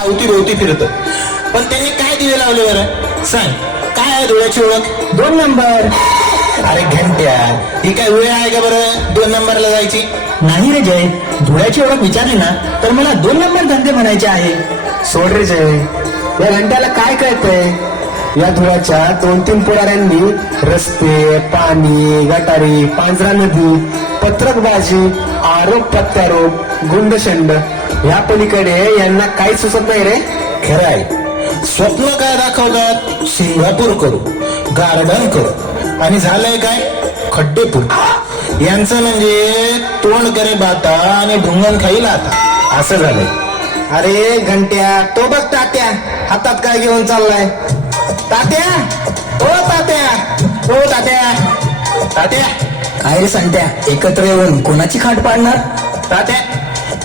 अवतीभोवती फिरत. पण त्यांनी काय दिवे लावले बरं? सांग काय आहे डोळ्याची ओळख? दोन नंबर. अरे घंट्या ही काय वेळ आहे का बरं दोन नंबरला जायची? नाही रे जय धुळ्याची ओळख विचारली ना तर मला दोन नंबर धंदे म्हणायचे आहे. सोड रे जय. या घंट्याला काय कळतंय? या धुळ्याच्या दोन तीन पुढाऱ्यांनी रस्ते पाणी गटारी पांजरा नदी पत्रकबाजी आरोप प्रत्यारोप गुंडशंड या पलीकडे यांना काही सुचत नाही रे. खरं आहे. स्वप्न काय दाखवतात? सिंगापूर करू गार्डन करू. आणि झालंय काय? खड्डेपूर. यांचं म्हणजे तोंड करे बाता आणि ढुंगण खाईल आता. असं झालंय. अरे घंट्या तो बघ तात्या. हातात काय घेऊन चाललाय? तात्या? ओ तात्या. ओ तात्या. तात्या. काय रे सांगत्या एकत्र येऊन कोणाची खाट पाडणार? तात्या.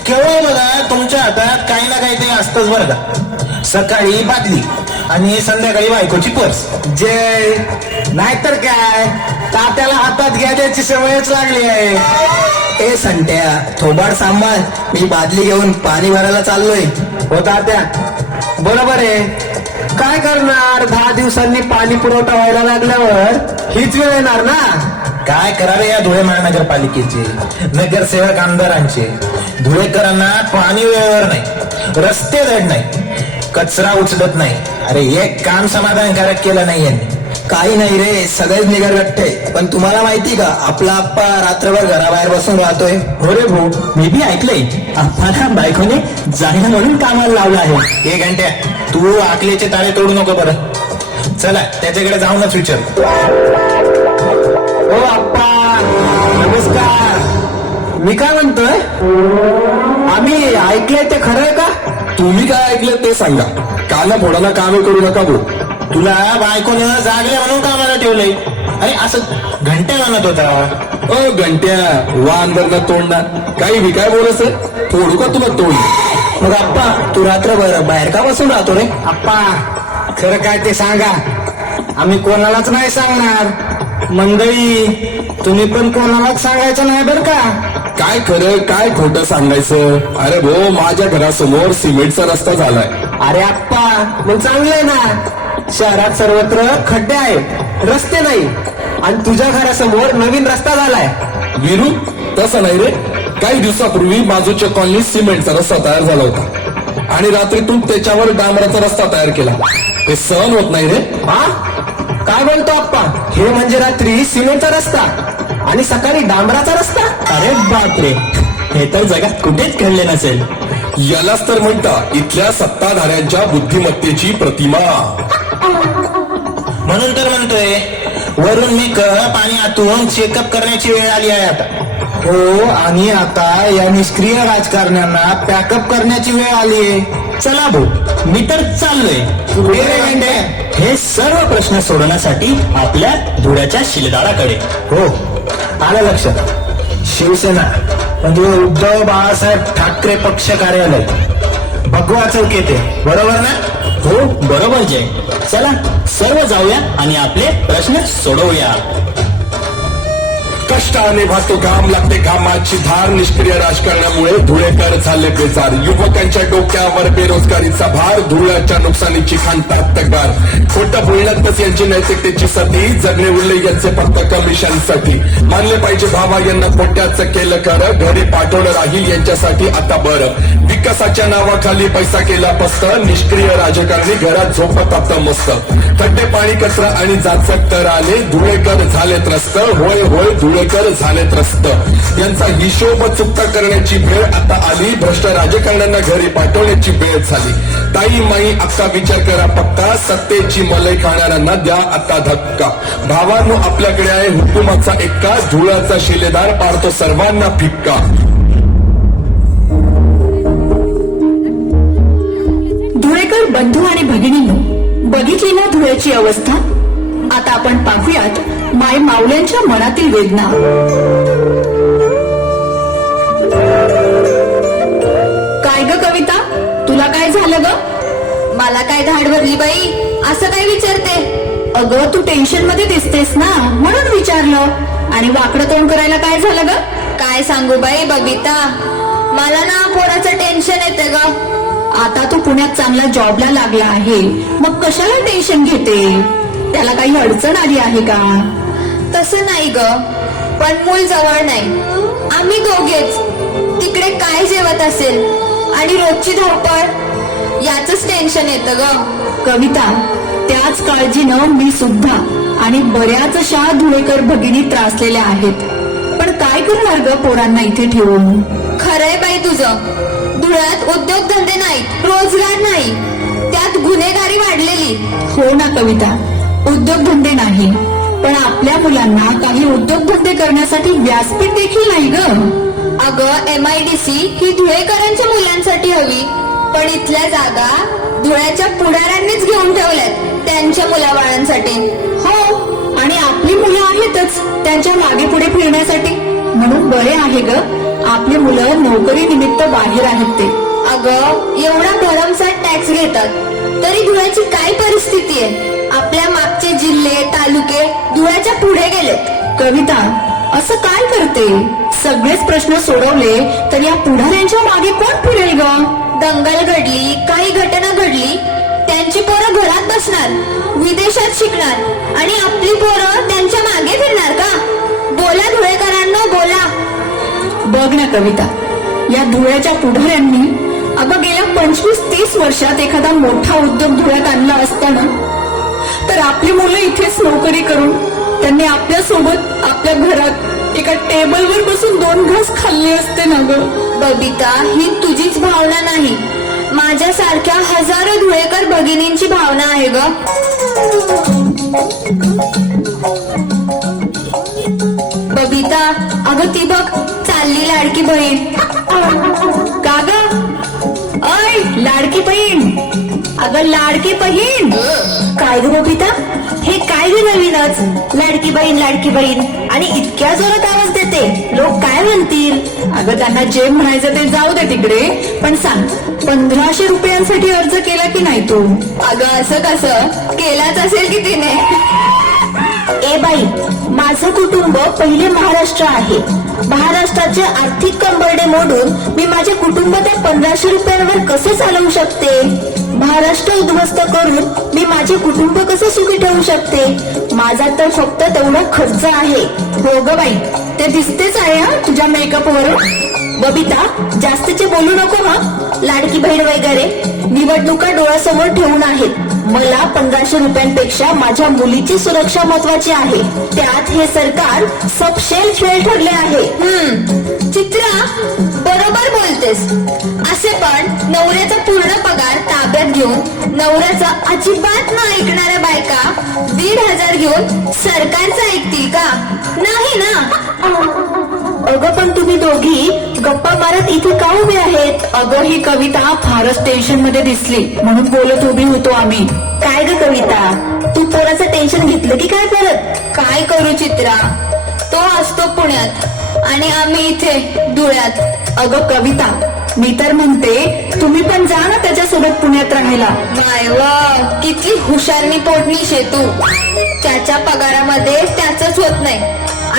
केवळ बघा तुमच्या हातात काही ना काही ते असतंच बरं का. सकाळी बादली आणि संध्याकाळी बायकोची पर्स. जय. नाहीतर काय? तात्याला हातात घ्यायची सवयच लागली आहे. ए संट्या थोबाड सांभाळ. मी बादली घेऊन पाणी भरायला चाललोय. हो तात्या. बरोबर आहे काय करणार? दहा दिवसांनी पाणी पुरवठा व्हायला लागल्यावर हीच वेळ येणार ना? काय करावे या धुळे महानगरपालिकेचे? नगरसेवक आमदारांचे. धुळेकरांना पाणी वेळेवर नाही रस्ते धड नाही कचरा उचलत नाही. अरे एक काम समाधानकारक केलं नाही यांनी. काही नाही रे सगळेच निगरगट्टे. पण तुम्हाला माहिती का आपला आप्पा रात्रभर घराबाहेर बसून राहतोय. हो रे भाऊ मी बी ऐकलंय. आप्पाला बायकोने जायला म्हणून कामाला लावलं आहे. हे घंट्या तू आकलेचे ताळे तोडू नको बरं. चला त्याच्याकडे जाऊनच विचार. हो मी काय म्हणतोय? आम्ही ऐकलंय ते खरं आहे का? तुम्ही काय ऐकलं ते सांगा. काना फोडाला कामे करू नका भाऊ. तुला बायकोनं जागले म्हणून कामाला ठेवलंय. अरे असं घंट्या म्हणत होता. अ घंट्या. वांदर ना तोंडा काही बी काय बोलस फोडू का तुला तोंड? मग आप्पा तू रात्रभर बाहेर का बसून राहतो रे? आप्पा खरं काय ते सांगा. आम्ही कोणालाच नाही सांगणार. मंडळी तुम्ही पण कोणालाच सांगायचं नाही बरं का? काय खरं काय खोटं सांगायचं? अरे भाऊ माझ्या घरासमोर सिमेंटचा रस्ता झालाय. अरे आप्पा मग चांगलंय ना? शहरात सर्वत्र खड्डे आहेत रस्ते नाही. आणि तुझ्या घरासमोर नवीन रस्ता झालाय. विरू तसं नाही रे. काही दिवसापूर्वी बाजूच्या कॉलनीत सिमेंटचा रस्ता तयार झाला होता. आणि रात्रीतून त्याच्यावर डांबराचा रस्ता तयार केला. हे सहन होत नाही रे. हा? काय म्हणतो आप्पा? हे म्हणजे रात्री सिमेंटचा रस्ता आणि सकाळी डांबराचा रस्ता? अरे बापरे. हे तर जगात कुठेच घडले नसेल. यालाच तर म्हणता इथल्या सत्ताधाऱ्यांच्या बुद्धिमत्तेची प्रतिमा. म्हणून तर म्हणतोय वरून मी कळ पाणी आतून चेकअप करण्याची वेळ आली आहे आता. हो आणि आता या निष्क्रिय राजकारण्यांना पॅकअप करण्याची वेळ आली आहे. चला भाऊ मी तर चाललोय. हे सर्व प्रश्न सोडवण्यासाठी आपल्या धुळ्याच्या शिलेदाराकडे. हो आलं लक्षात शिवसेना म्हणजे उद्धव बाळासाहेब ठाकरे पक्ष कार्यालय. भगवा चौक येते बरोबर ना? हो बरोबर जय. चला सर्व जाऊया आणि आपले प्रश्न सोडवूया. कष्टाने भासतो घाम लागते. घामाची धार निष्क्रिय राजकारणामुळे धुळेकर झाले बेजार. युवकांच्या डोक्यावर बेरोजगारीचा भार धुळ्याच्या नुकसानीची खांतात तक्रार खोटं बोलण्यातच यांची नैतिकतेची सती जगणे उरले यांचे फक्त कमिशनसाठी. मानले पाहिजे भावा यांना पोट्याचं केलं कर घरी पाठवलं राहील यांच्यासाठी आता बरं. विकासाच्या नावाखाली पैसा केला पस्त निष्क्रिय राजकारणी घरात झोपत आता मस्त. खड्डे पाणी कचरा आणि जाचक तर आले धुळेकर झाले त्रस्त होय होय धुळे धुळेकर झाले त्रस्त. यांचा हिशोब चुकता करण्याची वेळ आता आली. भ्रष्ट राजकारण्यांना घरी पाठवण्याची वेळ झाली. ताई माई अक्का विचार करा पक्का. सत्तेची मलई खाणाऱ्यांना द्या आता धक्का. भावानो आपल्याकडे आहे हुकुमाचा एक्का धुळाचा शिलेदार पाडतो सर्वांना फिक्का. धुळेकर बंधू आणि भगिनींनो बघितली ना धुळ्याची अवस्था? आता आपण पाहूयात माय माऊल्यांच्या मनातील वेदना. काय ग कविता? तुला काय झालं ग? मला काय धाड भरली बाई? असं काय विचारते? अगं तू टेन्शनमध्ये दिसतेस ना म्हणून विचारलं. आणि वाकडं तोंड करायला काय झालं ग? काय सांगू बाई बबिता? मला ना पोराचं टेन्शन येते ग. आता तो पुण्यात चांगला जॉबला लागला आहे. मग कशाला टेन्शन घेते? त्याला काही अडचण आली आहे का? तसं नाही ग. पण मूल जवळ नाही. आम्ही दोघेच. तिकडे काय जेवत असेल? आणि रोजची धावपळ? याच टेन्शन येतं ग. कविता त्याच काळजीनं मी सुद्धा आणि बऱ्याचशा धुळेकर भगिनी त्रासलेल्या आहेत. पण काय करणार ग पोरांना इथे ठेवून? खरंय बाई तुझं. धुळ्यात उद्योगधंदे नाहीत रोजगार नाही. त्यात गुन्हेगारी वाढलेली. हो ना कविता. उद्योगधंदे नाही. पण आपल्या मुलांना काही उद्योगधंदे करण्यासाठी व्यासपीठ देखील नाही ग. अगं एम आय डी सी ही धुळेकरांच्या मुलांसाठी हवी. पण इथल्या जागा धुळ्याच्या पुढाऱ्यांनीच घेऊन ठेवल्यात त्यांच्या मुलाबाळांसाठी. हो आणि आपली मुलं आहेतच त्यांच्या मागे पुढे फिरण्यासाठी. म्हणून बरे आहे ग. आपली मुलं नोकरी निमित्त बाहेर आहेत ते. अगं एवढा भरमसाठ टॅक्स घेतात. तरी धुळ्याची काय परिस्थिती आहे? आपल्या मागचे जिल्हे तालुके धुळ्याच्या पुढे गेलेत. कविता असं काय करते? सगळेच प्रश्न सोडवले तर या पुढाऱ्यांच्या मागे कोण फिरेल ग? दंगल घडली काही घटना घडली त्यांची पोरं घरात बसणार विदेशात शिकणार आणि आपली पोरं त्यांच्या मागे फिरणार का? बोला धुळेकरांनो बोला. बघ ना कविता या धुळ्याच्या पुढाऱ्यांनी अगं गेल्या पंचवीस तीस वर्षात एखादा मोठा उद्योग धुळ्यात आणला असताना तर आपली मुलं इथेच नोकरी करून त्यांनी आपल्यासोबत आपल्या घरात एका टेबलवर बसून दोन घास खाल्ले असते ना ग? बबिता ही तुझीच भावना नाही. माझ्यासारख्या हजारो धुळेकर भगिनींची भावना आहे ग. बबिता अगं ती बघ चालली लाडकी बहीण. का ग? लाडकी बहीण. अगं लाडकी बहीण. काय ग बबिता? हे काय ग नवीनच? लाडकी बहीण लाडकी बहीण. आणि इतक्या जोरात आवाज देते. लोक काय म्हणतील? अगं त्यांना जे म्हणायचं ते जाऊ दे तिकडे. पण सांग पंधराशे रुपयांसाठी अर्ज केला की नाही तू? अगं असं कसं? केलाच असेल की तिने? ए बाई माझं कुटुंब पहिले महाराष्ट्र आहे. महाराष्ट्राचे आर्थिक कंबरडे मोडून मी माझे कुटुंब त्या पंधराशे रुपयांवर कसे चालवू शकते? महाराष्ट्र उद्ध्वस्त करून मी माझे कुटुंब कसे सुखी ठेवू शकते? माझा तर फक्त तेवढा खर्च आहे. हो ग बाई. ते दिसतेच आहे हा तुझ्या मेकअपवर बबिता जास्तीचे बोलू नको मग लाडकी बहीण वगैरे. निवडणुका डोळ्यासमोर ठेवून आहेत. मला पंधराशे रुपयांपेक्षा माझ्या मुलीची सुरक्षा महत्वाची आहे. त्यात हे सरकार सपशेल खेळ ठरले आहे. चित्रा बरोबर बोलतेस. असे पण नवऱ्याचा पूर्ण पगार ताब्यात घेऊन नवऱ्याचा अजिबात न ऐकणाऱ्या बायका दीड हजार घेऊन सरकारचं ऐकतील का? नाही ना? अगं पण तुम्ही दोघी गप्पा मारत इथे का उभे आहेत? अगं ही कविता फारच टेन्शनमध्ये दिसली. म्हणून बोलत उभी होतो आम्ही. काय ग कविता? तू पोराचं टेन्शन घेतलं की काय करत काय करू चित्रा? तो असतो पुण्यात. आणि आम्ही इथे धुळ्यात. अगं कविता मी तर म्हणते तुम्ही पण जा ना त्याच्यासोबत पुण्यात राहायला. माय व किती हुशारनी पोटणी शेतू त्याच्या पगारामध्ये त्याच होत नाही.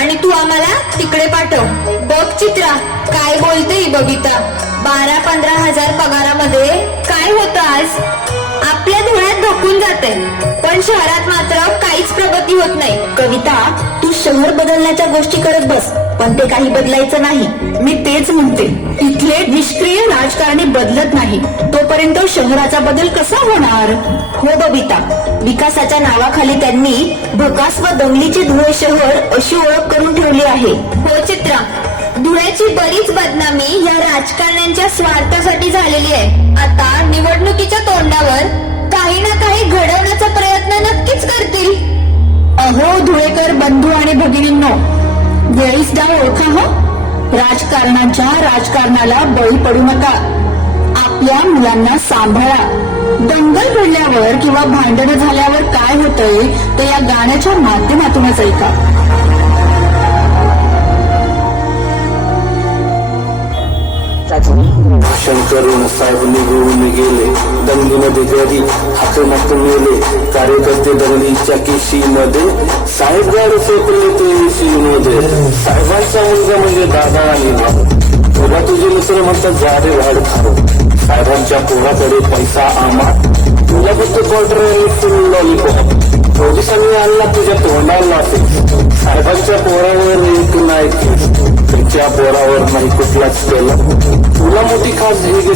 आणि तू आम्हाला तिकडे पाठव. बघ चित्रा काय बोलते ही बबिता. बारा पंधरा हजार पगारामध्ये काय होतं आज? आपल्या धुळ्यात ढोकून जाते पण शहरात मात्र काहीच प्रगती होत नाही. कविता तू शहर बदलण्याच्या गोष्टी करत बस. पण ते काही बदलायचं नाही. मी तेच म्हणते. इथले निष्क्रिय राजकारणी बदलत नाही. तोपर्यंत शहराचा बदल कसा होणार? हो बबिता विकासाच्या नावाखाली त्यांनी भकास व दंगलीचे धुळे शहर अशी ओळख करून ठेवली आहे. हो चित्रा धुळ्याची बरीच बदनामी या राजकारण्यांच्या स्वार्थासाठी झालेली आहे. आता निवडणुकीच्या तोंडावर ओळखा हो राजकारणाच्या राजकारणाला बळी पडू नका. आपल्या मुलांना सांभाळा. दंगल घडल्यावर किंवा भांडणं झाल्यावर काय होतंय ते या गाण्याच्या माध्यमातूनच ऐका. दंगलीमध्ये आक्रमक हाकमाक मेले कार्यकर्ते दंगलीच्या केशीमध्ये साहेब गाड ते मध्ये साहेबांचा मुलगा म्हणजे दादा आणि भाऊ. तुला तुझे मित्र म्हणतात जाडे वाढ खाऊ साहेबांच्या पोराकडे पैसा आमा तुला फक्त क्वार्टर आणि फुल लॉलीपॉप पोलिसांनी आणला तुझ्या तोंडाला. साहेबांच्या पोरावर एक नाही तुमच्या पोरावर नाही कुठलाच केला. तुला मोठी खास हे गे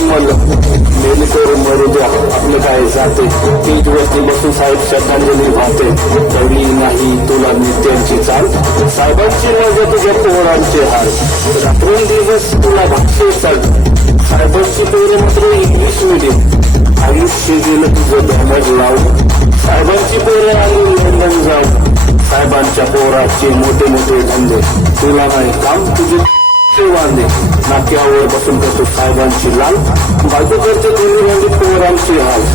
मल मेल. मेली तर मरू द्या आपलं काय जाते. तीच वरती बसून साहेब श्रद्धांजली वाहते. कळली नाही तुला नित्यांची चाल. साहेबांची नजर तुझ्या पोरांचे हाल. रात्रून दिवस तुला भाषे चाल साहेबांची पोरे मात्र इंग्लिश मिडियम आयुष्य गेलं तुझं धमज लावून. साहेबांची पोरे आणि लंडन जाऊ साहेबांच्या पोराचे मोठे मोठे धंदे. तुला नाही काम तुझे ते वांदे नाक्यावर बसून करतो साहेबांची लाल. बायको करते दोन्ही म्हणजे पोरांची हाल.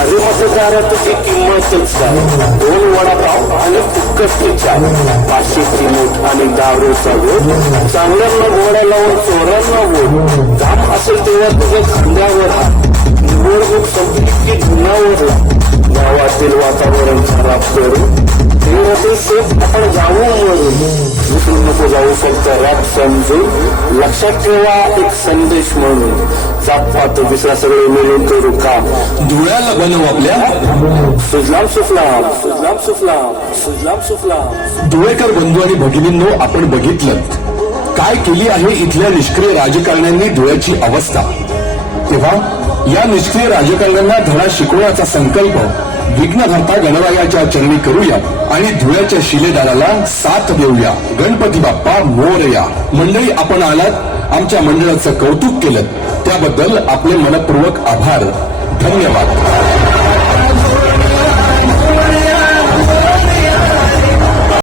अरे मतदारा तुझी किंमतच काय दोन वडापाव आणि फुक्कटची चाय. पाचशेची नोट आणि दारूचा गोड. चांगल्यांना घोडा लावून चोरांना वोट काम असेल तेव्हा तुझ्या खांद्यावर हात. निवडणूक संपली की गुन्हावर गावातील वातावरण खराब करून ते सेफ आपण जाऊ म्हणून. विसरून नको जाऊ फक्त रॅप समजून. लक्षात ठेवा एक संदेश म्हणून. जात दुसरा सगळे मिळून करू काम धुळ्याला बनव आपल्या. सुजलाम सुफलाम सुजलाम सुफलाम सुजलाम सुफलाम. धुळेकर बंधू आणि भगिनींनो आपण बघितलं. काय केली आहे इथल्या निष्क्रिय राजकारण्यांनी धुळ्याची अवस्था? तेव्हा या निष्क्रिय राजकारण्यांना धडा शिकवण्याचा संकल्प विघ्नहर्ता गणरायाच्या चरणी करूया आणि धुळ्याच्या शिलेदाराला साथ देऊया. गणपती बाप्पा मोरया. मंडळी आपण आलात. आमच्या मंडळाचं कौतुक केलं. त्याबद्दल आपले मनपूर्वक आभार. धन्यवाद.